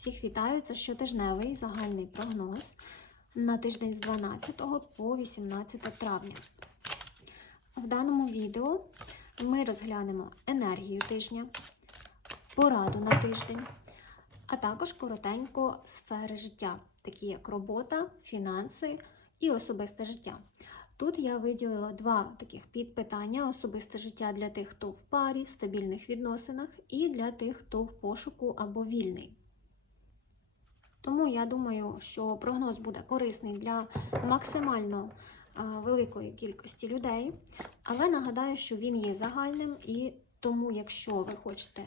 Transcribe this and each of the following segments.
Всіх вітаю! Це щотижневий загальний прогноз на тиждень з 12 по 18 травня. В даному відео ми розглянемо енергію тижня, пораду на тиждень, а також коротенько сфери життя, такі як робота, фінанси і особисте життя. Тут я виділила два таких підпитання: особисте життя для тих, хто в парі, в стабільних відносинах, і для тих, хто в пошуку або вільний. Тому я думаю, що прогноз буде корисний для максимально великої кількості людей. Але нагадаю, що він є загальним, і тому, якщо ви хочете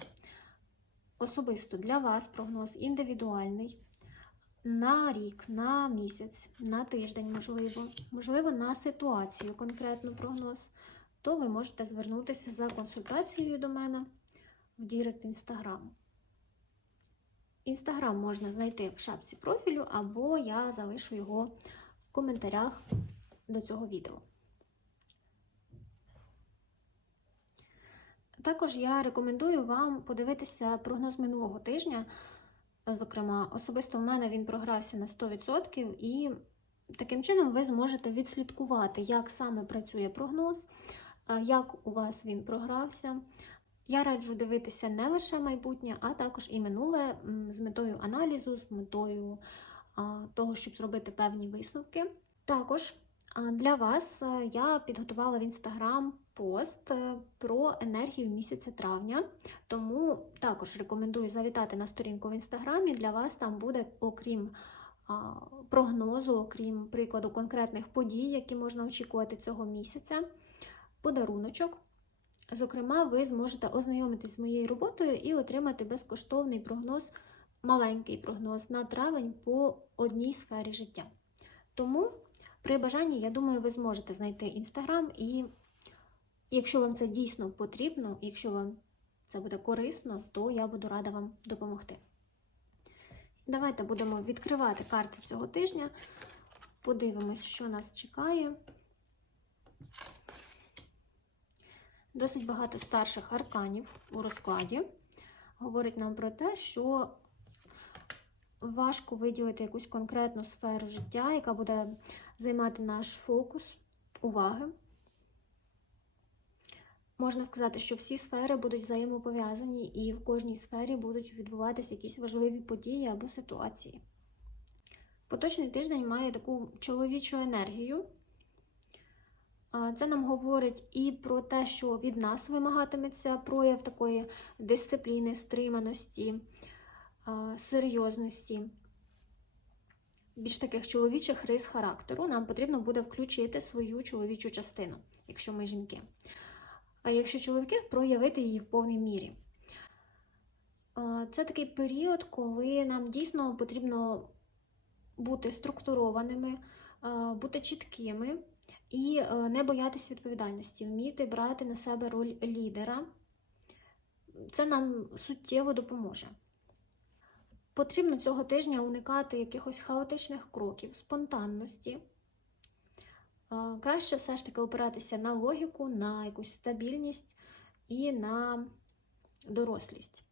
особисто для вас прогноз індивідуальний на рік, на місяць, на тиждень, можливо, можливо, на ситуацію конкретну прогноз, то ви можете звернутися за консультацією до мене в Дірект Інстаграм. Інстаграм можна знайти в шапці профілю, або я залишу його в коментарях до цього відео. Також я рекомендую вам подивитися прогноз минулого тижня. Зокрема, особисто в мене він програвся на 100%, і таким чином ви зможете відслідкувати, як саме працює прогноз, як у вас він програвся. Я раджу дивитися не лише майбутнє, а також і минуле з метою аналізу, з метою того, щоб зробити певні висновки. Також для вас я підготувала в інстаграм пост е, про енергію місяця травня, тому також рекомендую завітати на сторінку в інстаграмі. Для вас там буде, окрім прогнозу, окрім прикладу конкретних подій, які можна очікувати цього місяця, подаруночок. Зокрема, ви зможете ознайомитись з моєю роботою і отримати безкоштовний прогноз, маленький прогноз на травень по одній сфері життя. Тому, при бажанні, я думаю, ви зможете знайти інстаграм, і якщо вам це дійсно потрібно, якщо вам це буде корисно, то я буду рада вам допомогти. Давайте будемо відкривати карти цього тижня. Подивимось, що нас чекає. Досить багато старших арканів у розкладі. Говорить нам про те, що важко виділити якусь конкретну сферу життя, яка буде займати наш фокус уваги. Можна сказати, що всі сфери будуть взаємопов'язані, і в кожній сфері будуть відбуватися якісь важливі події або ситуації. Поточний тиждень має таку чоловічу енергію. Це нам говорить і про те, що від нас вимагатиметься прояв такої дисципліни, стриманості, серйозності, більш таких чоловічих рис характеру. Нам потрібно буде включити свою чоловічу частину, якщо ми жінки. А якщо чоловіки, проявити її в повній мірі. Це такий період, коли нам дійсно потрібно бути структурованими, бути чіткими. І е, не боятися відповідальності, вміти брати на себе роль лідера. Це нам суттєво допоможе. Потрібно цього тижня уникати якихось хаотичних кроків, спонтанності. Краще все ж таки опиратися на логіку, на якусь стабільність і на дорослість.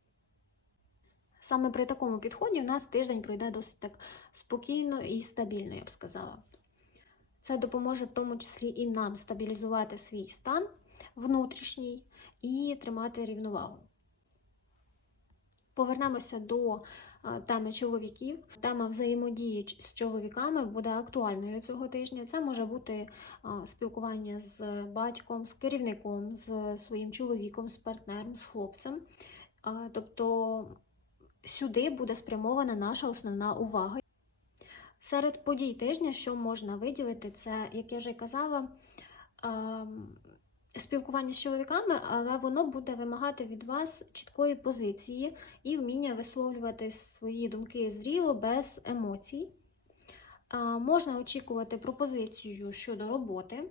Саме при такому підході у нас тиждень пройде досить так спокійно і стабільно, я б сказала. Це допоможе в тому числі і нам стабілізувати свій стан внутрішній і тримати рівновагу. Повернемося до теми чоловіків. Тема взаємодії з чоловіками буде актуальною цього тижня. Це може бути спілкування з батьком, з керівником, з своїм чоловіком, з партнером, з хлопцем. Тобто сюди буде спрямована наша основна увага. Серед подій тижня, що можна виділити, це, як я вже казала, спілкування з чоловіками, але воно буде вимагати від вас чіткої позиції і вміння висловлювати свої думки зріло, без емоцій. Можна очікувати пропозицію щодо роботи,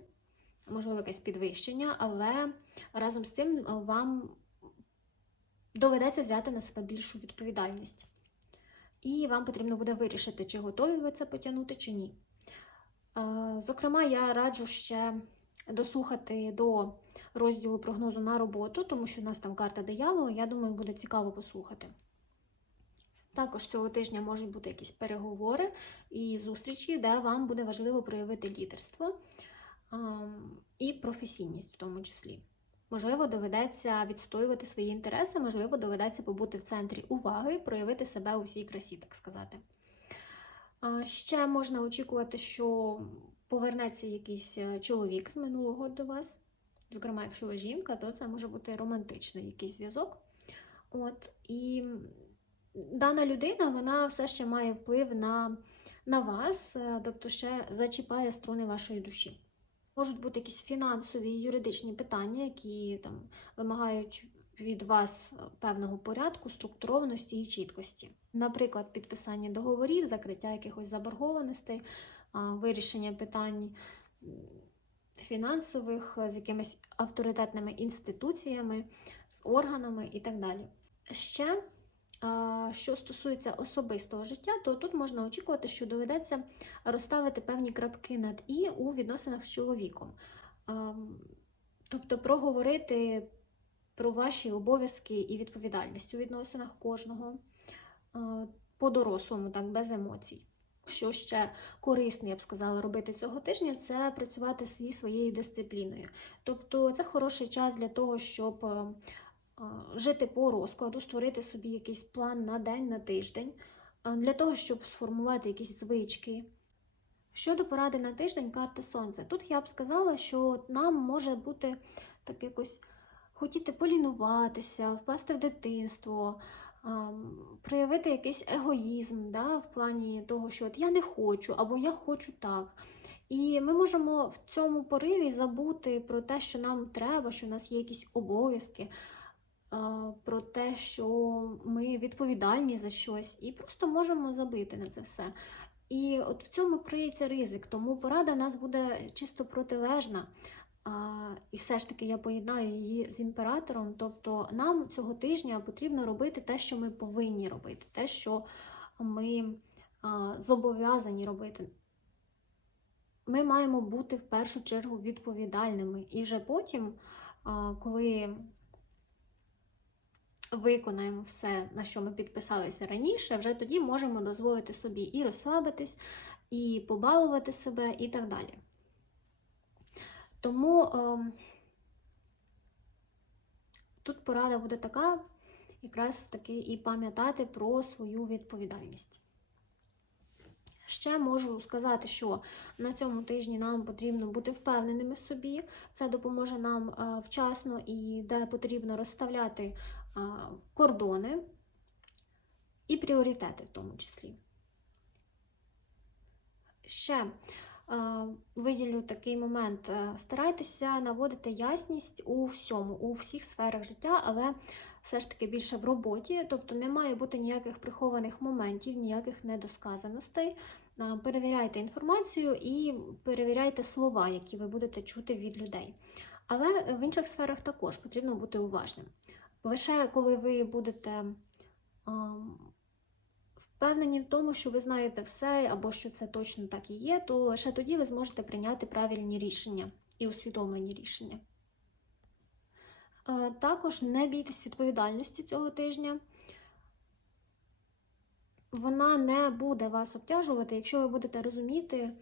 можливо, якесь підвищення, але разом з цим вам доведеться взяти на себе більшу відповідальність. І вам потрібно буде вирішити, чи готові ви це потягнути, чи ні. Зокрема, я раджу ще дослухати до розділу прогнозу на роботу, тому що у нас там карта диявола, я думаю, буде цікаво послухати. Також цього тижня можуть бути якісь переговори і зустрічі, де вам буде важливо проявити лідерство і професійність в тому числі. Можливо, доведеться відстоювати свої інтереси, можливо, доведеться побути в центрі уваги, проявити себе у всій красі, так сказати. Ще можна очікувати, що повернеться якийсь е, чоловік з минулого до вас. Зокрема, якщо ви жінка, то це може бути романтичний якийсь зв'язок. От, і дана людина вона все ще має вплив на, на вас, е, тобто ще зачіпає струни вашої душі. Можуть бути якісь фінансові і юридичні питання, які там вимагають від вас е, певного порядку, структурованості і чіткості. Наприклад, підписання договорів, закриття якихось заборгованостей, вирішення питань фінансових е, з якимись авторитетними інституціями, з органами і так далі. Ще, що стосується особистого життя, то тут можна очікувати, що доведеться розставити певні крапки над і у відносинах з чоловіком. Тобто проговорити про ваші обов'язки і відповідальність у відносинах кожного по-дорослому, так, без емоцій. Що ще корисно, я б сказала, робити цього тижня, це працювати зі своєю дисципліною. Тобто це хороший час для того, щоб жити по розкладу, створити собі якийсь план на день, на тиждень, е, для того, щоб сформувати якісь звички. Щодо поради на тиждень, карта Сонця. Тут я б сказала, що нам може бути так якось хотіти полінуватися, впасти в дитинство, проявити якийсь егоїзм да, в плані того, що от я не хочу або я хочу так. І ми можемо в цьому пориві забути про те, що нам треба, що у нас є якісь обов'язки, про те, що ми відповідальні за щось, і просто можемо забити на це все. І от в цьому криється ризик, тому порада нас буде чисто протилежна. А, і все ж таки я поєднаю її з імператором. Тобто нам цього тижня потрібно робити те, що ми повинні робити, те, що ми а, зобов'язані робити. Ми маємо бути в першу чергу відповідальними. І вже потім, а, коли виконаємо все, на що ми підписалися раніше, вже тоді можемо дозволити собі і розслабитись, і побалувати себе, і так далі. Тому е, тут порада буде така, якраз таки і пам'ятати про свою відповідальність. Ще можу сказати, що на цьому тижні нам потрібно бути впевненими собі. Це допоможе нам е, вчасно і де потрібно розставляти кордони і пріоритети в тому числі. Ще виділю такий момент. Е, Старайтеся наводити ясність у всьому, у всіх сферах життя, але все ж таки більше в роботі, тобто не має бути ніяких прихованих моментів, ніяких недосказаностей. Е, Перевіряйте інформацію і перевіряйте слова, які ви будете чути від людей. Але в інших сферах також потрібно бути уважним. Лише коли ви будете ем, впевнені в тому, що ви знаєте все, або що це точно так і є, то лише тоді ви зможете прийняти правильні рішення і усвідомлені рішення. Е, Також не бійтесь відповідальності цього тижня. Вона не буде вас обтяжувати, якщо ви будете розуміти, е,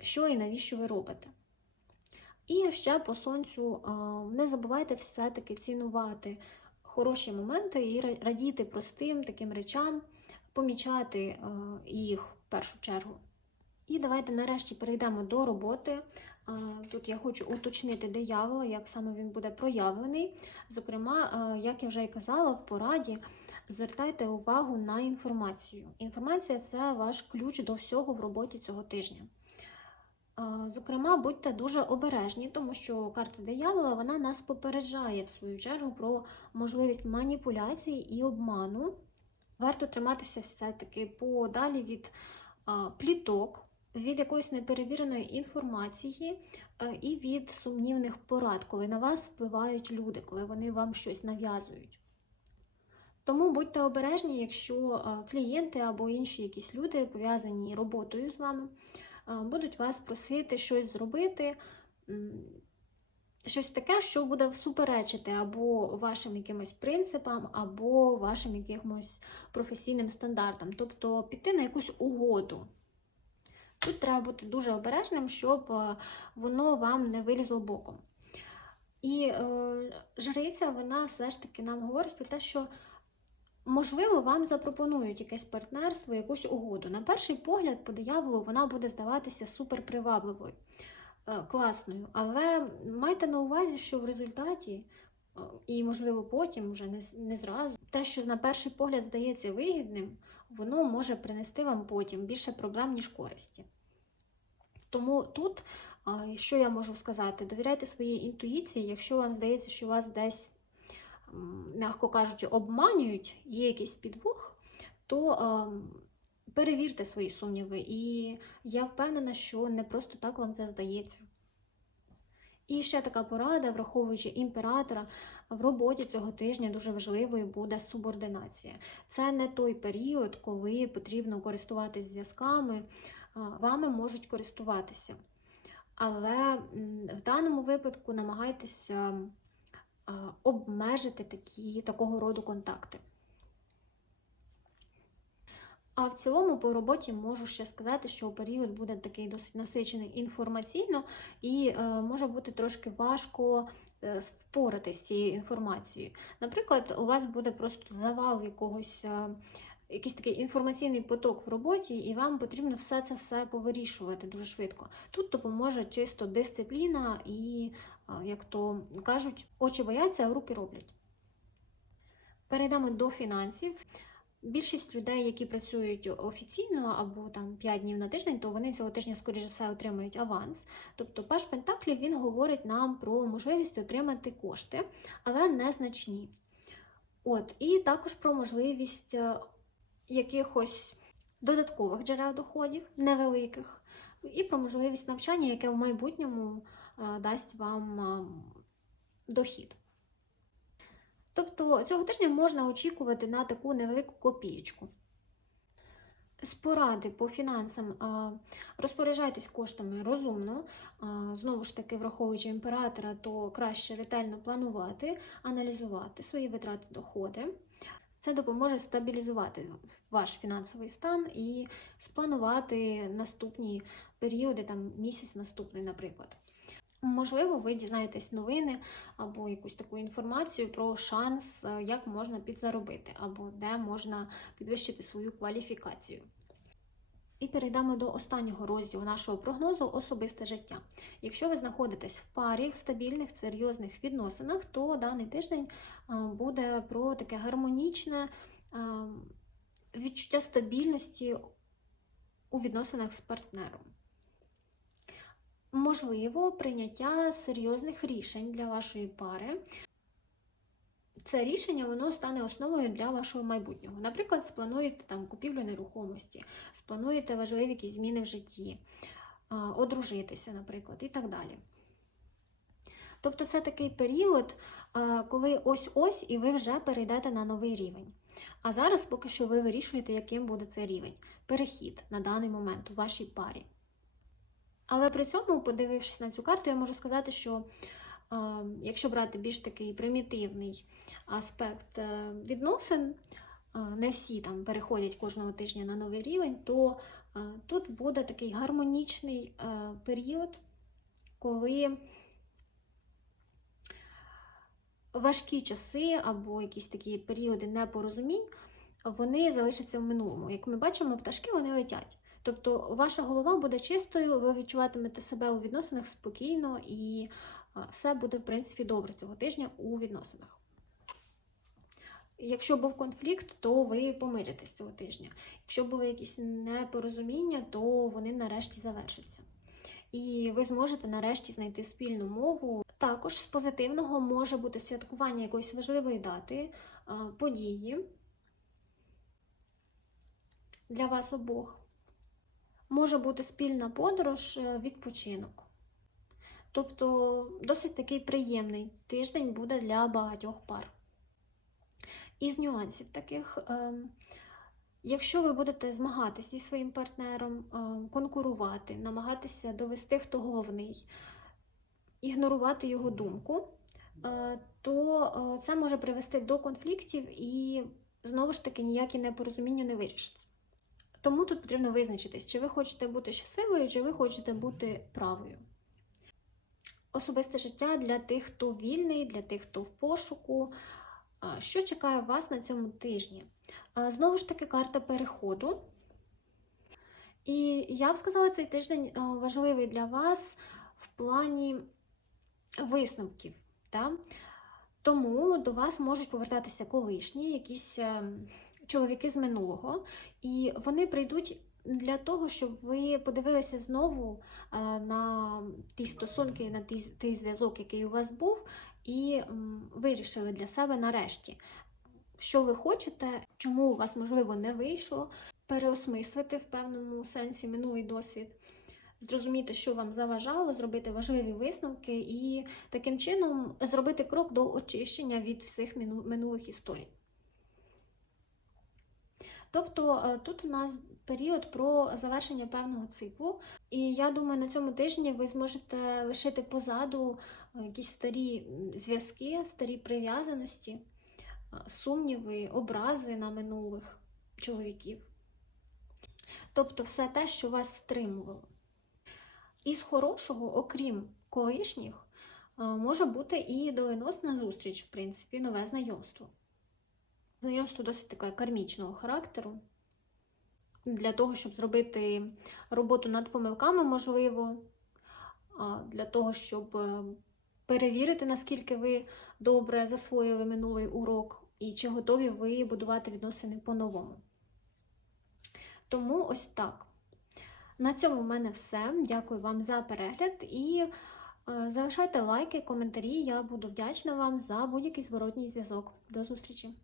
що і навіщо ви робите. І ще по сонцю не забувайте все-таки цінувати хороші моменти і радіти простим таким речам, помічати їх в першу чергу. І давайте нарешті перейдемо до роботи. Тут я хочу уточнити диявола, як саме він буде проявлений. Зокрема, як я вже і казала, в пораді звертайте увагу на інформацію. Інформація це ваш ключ до всього в роботі цього тижня. Зокрема, будьте дуже обережні, тому що карта диявола вона нас попереджає в свою чергу про можливість маніпуляції і обману. Варто триматися все-таки подалі від пліток, від якоїсь неперевіреної інформації е, і від сумнівних порад, коли на вас впливають люди, коли вони вам щось нав'язують. Тому будьте обережні, якщо е, клієнти або інші якісь люди, пов'язані роботою з вами, будуть вас просити щось зробити, щось таке, що буде суперечити або вашим якимось принципам, або вашим якимось професійним стандартам, тобто піти на якусь угоду. Тут треба бути дуже обережним, щоб е, воно вам не вилізло боком. І е, жриця, вона все ж таки нам говорить про те, що можливо вам запропонують якесь партнерство, якусь угоду. На перший погляд, по дияволу, вона буде здаватися суперпривабливою, е, класною. Але майте на увазі, що в результаті, е, і, можливо, потім, вже не, зразу, те, що на перший погляд здається вигідним, воно може принести вам потім більше проблем, ніж користі. Тому тут, що я можу сказати, довіряйте своїй інтуїції, якщо вам здається, що вас десь, м'яко кажучи, обманюють, є якийсь підвох, то а, перевірте свої сумніви. І я впевнена, що не просто так вам це здається. І ще така порада, враховуючи імператора, в роботі цього тижня дуже важливою буде субординація. Це не той період, коли потрібно користуватись зв'язками, вами можуть користуватися. Але в даному випадку намагайтеся обмежити такі, такого роду контакти. А в цілому по роботі можу ще сказати, що період буде такий досить насичений інформаційно і е, може бути трошки важко е, впоратись з цією інформацією. Наприклад, у вас буде просто завал якогось. е, Якийсь такий інформаційний поток в роботі, і вам потрібно все це все повирішувати дуже швидко. Тут допоможе чисто дисципліна і, як то кажуть, очі бояться, а руки роблять. Перейдемо до фінансів. Більшість людей, які працюють офіційно або там 5 днів на тиждень, то вони цього тижня, скоріш за все, отримають аванс. Тобто Паш Пентаклів він говорить нам про можливість отримати кошти, але незначні. От, і також про можливість е, якихось додаткових джерел доходів, невеликих, і про можливість навчання, яке в майбутньому дасть вам е, дохід. Тобто цього тижня можна очікувати на таку невелику копієчку. З поради по фінансам а, розпоряджайтесь коштами розумно. Знову ж таки, враховуючи імператора, то краще ретельно планувати, аналізувати свої витрати доходи. Це допоможе стабілізувати ваш фінансовий стан і спланувати наступні періоди, там місяць наступний, наприклад. Можливо, ви дізнаєтесь новини або якусь таку інформацію про шанс, е, як можна підзаробити, або де можна підвищити свою кваліфікацію. І перейдемо до останнього розділу нашого прогнозу особисте життя. Якщо ви знаходитесь в парі в стабільних, серйозних відносинах, то даний тиждень е, буде про таке гармонічне е, відчуття стабільності у відносинах з партнером. Можливо, прийняття серйозних рішень для вашої пари. Це рішення воно стане основою для вашого майбутнього. Наприклад, сплануєте там купівлю нерухомості, сплануєте важливі якісь зміни в житті, одружитися, наприклад, і так далі. Тобто це такий період, коли ось-ось і ви вже перейдете на новий рівень. А зараз поки що ви вирішуєте, яким буде цей рівень. Перехід на даний момент у вашій парі. Але при цьому, подивившись на цю карту, я можу сказати, що якщо брати більш такий примітивний аспект е, відносин, не всі там переходять кожного тижня на новий рівень, то тут буде такий гармонічний е, період, коли важкі часи або якісь такі періоди непорозумінь, вони залишаться в минулому. Як ми бачимо, пташки вони летять. Тобто ваша голова буде чистою, ви відчуватимете себе у відносинах спокійно і все буде, в принципі, добре цього тижня у відносинах. Якщо був конфлікт, то ви помиритесь цього тижня. Якщо були якісь непорозуміння, то вони нарешті завершаться. І ви зможете нарешті знайти спільну мову. Також з позитивного може бути святкування якоїсь важливої дати, події для вас обох. Може бути спільна подорож, е, відпочинок. Тобто досить такий приємний тиждень буде для багатьох пар. Із нюансів таких, ем, якщо ви будете змагатися зі своїм партнером, ем, конкурувати, намагатися довести, хто головний, ігнорувати його думку, е, то е, це може привести до конфліктів і знову ж таки ніякі непорозуміння не вирішаться. Тому тут потрібно визначитись, чи ви хочете бути щасливою, чи ви хочете бути правою. Особисте життя для тих, хто вільний, для тих, хто в пошуку. Що чекає вас на цьому тижні? Знову ж таки, карта переходу. І я б сказала, цей тиждень важливий для вас в плані висновків. Та? Тому до вас можуть повертатися колишні, якісь е, чоловіки з минулого, і вони прийдуть для того, щоб ви подивилися знову е, на ті стосунки, на той, той зв'язок, який у вас був, і вирішили для себе нарешті, що ви хочете, чому у вас, можливо, не вийшло, переосмислити в певному сенсі минулий досвід, зрозуміти, що вам заважало, зробити важливі висновки і таким чином зробити крок до очищення від всіх минулих історій. Тобто е, тут у нас період про завершення певного циклу, і я думаю, на цьому тижні ви зможете лишити позаду е, якісь старі зв'язки, старі прив'язаності, е, сумніви, образи на минулих чоловіків. Тобто все те, що вас стримувало. Із хорошого, окрім колишніх, може бути і доленосна зустріч, в принципі, нове знайомство. Знайомство досить таке кармічного характеру. Для того, щоб зробити роботу над помилками, можливо, для того, щоб е, перевірити, наскільки ви добре засвоїли минулий урок, і чи готові ви будувати відносини по-новому. Тому ось так. На цьому в мене все. Дякую вам за перегляд і е, залишайте лайки, коментарі. Я буду вдячна вам за будь-який зворотній зв'язок. До зустрічі!